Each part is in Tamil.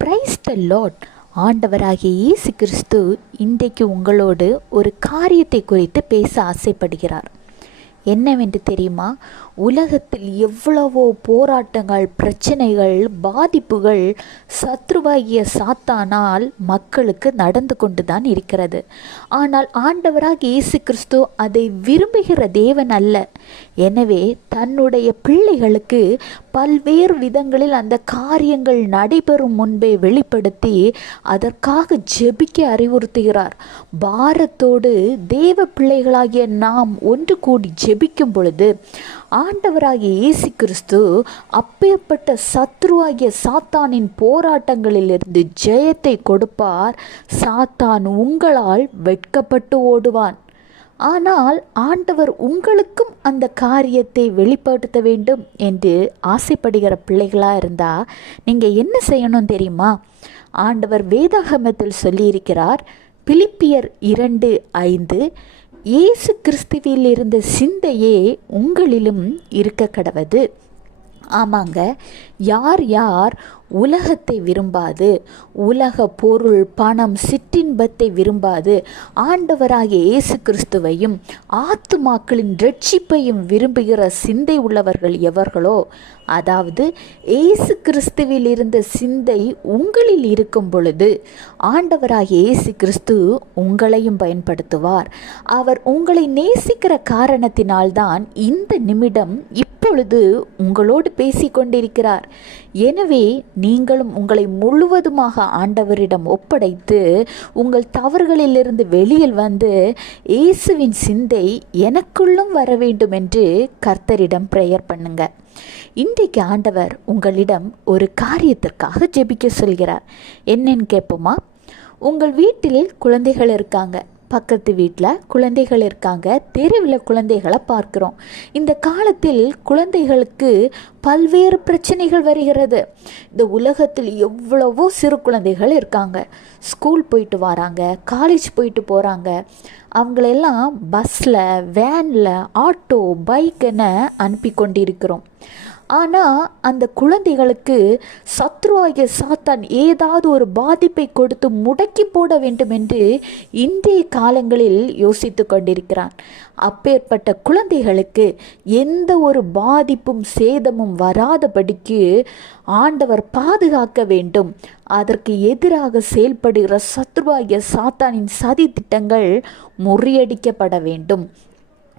Praise the Lord. ஆண்டவராகிய இயேசு கிறிஸ்து இன்றைக்கு உங்களோடு ஒரு காரியத்தை குறித்து பேச ஆசைப்படுகிறார். என்னவென்று தெரியுமா? உலகத்தில் எவ்வளவோ போராட்டங்கள், பிரச்சனைகள், பாதிப்புகள் சத்ருவாகிய சாத்தானால் மக்களுக்கு நடந்து கொண்டுதான் இருக்கிறது. ஆனால் ஆண்டவராகிய இயேசு கிறிஸ்து அதை விரும்புகிற தேவன் அல்ல. எனவே தன்னுடைய பிள்ளைகளுக்கு பல்வேறு விதங்களில் அந்த காரியங்கள் நடைபெறும் முன்பே வெளிப்படுத்தி அதற்காக ஜெபிக்க அறிவுறுத்துகிறார். பாரத்தோடு தேவ பிள்ளைகளாகிய நாம் ஒன்று கூடி ஜெபிக்கும் பொழுது ஆண்டவராகிய இயேசு கிறிஸ்து அப்பேற்பட்ட சத்ருவாகிய சாத்தானின் போராட்டங்களிலிருந்து ஜெயத்தை கொடுப்பார். சாத்தான் உங்களால் வெட்கப்பட்டு ஓடுவான். ஆனால் ஆண்டவர் உங்களுக்கும் அந்த காரியத்தை வெளிப்படுத்த வேண்டும் என்று ஆசைப்படுகிற பிள்ளைகளாக இருந்தால் நீங்கள் என்ன செய்யணும் தெரியுமா? ஆண்டவர் வேதாகமத்தில் சொல்லியிருக்கிறார். பிலிப்பியர் 2:5, இயேசு கிறிஸ்துவில் இருந்த சிந்தையே உங்களிலும் இருக்க கடவது. ஆமாங்க, யார் யார் உலகத்தை விரும்பாது, உலக பொருள், பணம், சிற்றின்பத்தை விரும்பாது ஆண்டவராகிய இயேசு கிறிஸ்துவையும் ஆத்துமாக்களின் இரட்சிப்பையும் விரும்புகிற சிந்தை உள்ளவர்கள் எவர்களோ, அதாவது இயேசு கிறிஸ்துவில் இருந்த சிந்தை உங்களில் இருக்கும் பொழுது ஆண்டவராகிய இயேசு கிறிஸ்து உங்களையும் பயன்படுத்துவார். அவர் உங்களை நேசிக்கிற காரணத்தினால்தான் இந்த நிமிடம் இப்பொழுது உங்களோடு பேசிக்கொண்டிருக்கிறார். எனவே நீங்களும் உங்களை முழுவதுமாக ஆண்டவரிடம் ஒப்படைத்து உங்கள் தவறுகளிலிருந்து வெளியில் வந்து இயேசுவின் சிந்தை எனக்குள்ளும் வர வேண்டும் என்று கர்த்தரிடம் பிரேயர் பண்ணுங்க. இன்றைக்கு ஆண்டவர் உங்களிடம் ஒரு காரியத்திற்காக ஜெபிக்க சொல்கிறார். என்னன்னு கேட்போமா? உங்கள் வீட்டில் குழந்தைகள் இருக்காங்க, பக்கத்து வீட்டில் குழந்தைகள் இருக்காங்க, தெருவில் குழந்தைகளை பார்க்குறோம். இந்த காலத்தில் குழந்தைகளுக்கு பல்வேறு பிரச்சனைகள் வருகிறது. இந்த உலகத்தில் எவ்வளவோ சிறு குழந்தைகள் இருக்காங்க. ஸ்கூல் போயிட்டு வராங்க, காலேஜ் போயிட்டு போகிறாங்க. அவங்களெல்லாம் பஸ்ஸில், வேனில், ஆட்டோ, பைக்குன்னு அனுப்பி கொண்டிருக்கிறோம். ஆனால் அந்த குழந்தைகளுக்கு சத்ருவாகிய சாத்தான் ஏதாவது ஒரு பாதிப்பை கொடுத்து முடக்கி போட வேண்டும் என்று இன்றைய காலங்களில் யோசித்து கொண்டிருக்கிறான். அப்பேற்பட்ட குழந்தைகளுக்கு எந்த ஒரு பாதிப்பும் சேதமும் வராதபடிக்கு ஆண்டவர் பாதுகாக்க வேண்டும். அதற்கு எதிராக செயல்படுகிற சத்ருவாகிய சாத்தானின் சதி திட்டங்கள் முறியடிக்கப்பட வேண்டும்.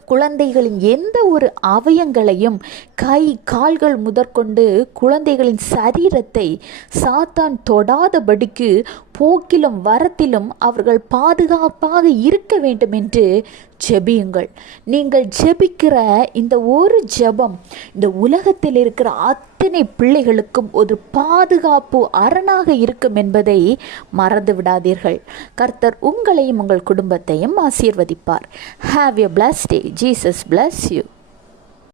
குழந்தைகளின் எந்த ஒரு அவயங்களையும், கை கால்கள் முதற்கொண்டு குழந்தைகளின் சரீரத்தை சாத்தான் தொடாதபடிக்கு போக்கிலும் வரத்திலும் அவர்கள் பாதுகாப்பாக இருக்க வேண்டும் என்று ஜெபியுங்கள். நீங்கள் ஜெபிக்கிற இந்த ஒரு ஜெபம் இந்த உலகத்தில் இருக்கிற அத்தனை பிள்ளைகளுக்கும் ஒரு பாதுகாப்பு அரணாக இருக்கும் என்பதை மறந்து விடாதீர்கள். கர்த்தர் உங்களையும் உங்கள் குடும்பத்தையும் ஆசீர்வதிப்பார். Have a blessed day. Jesus bless you.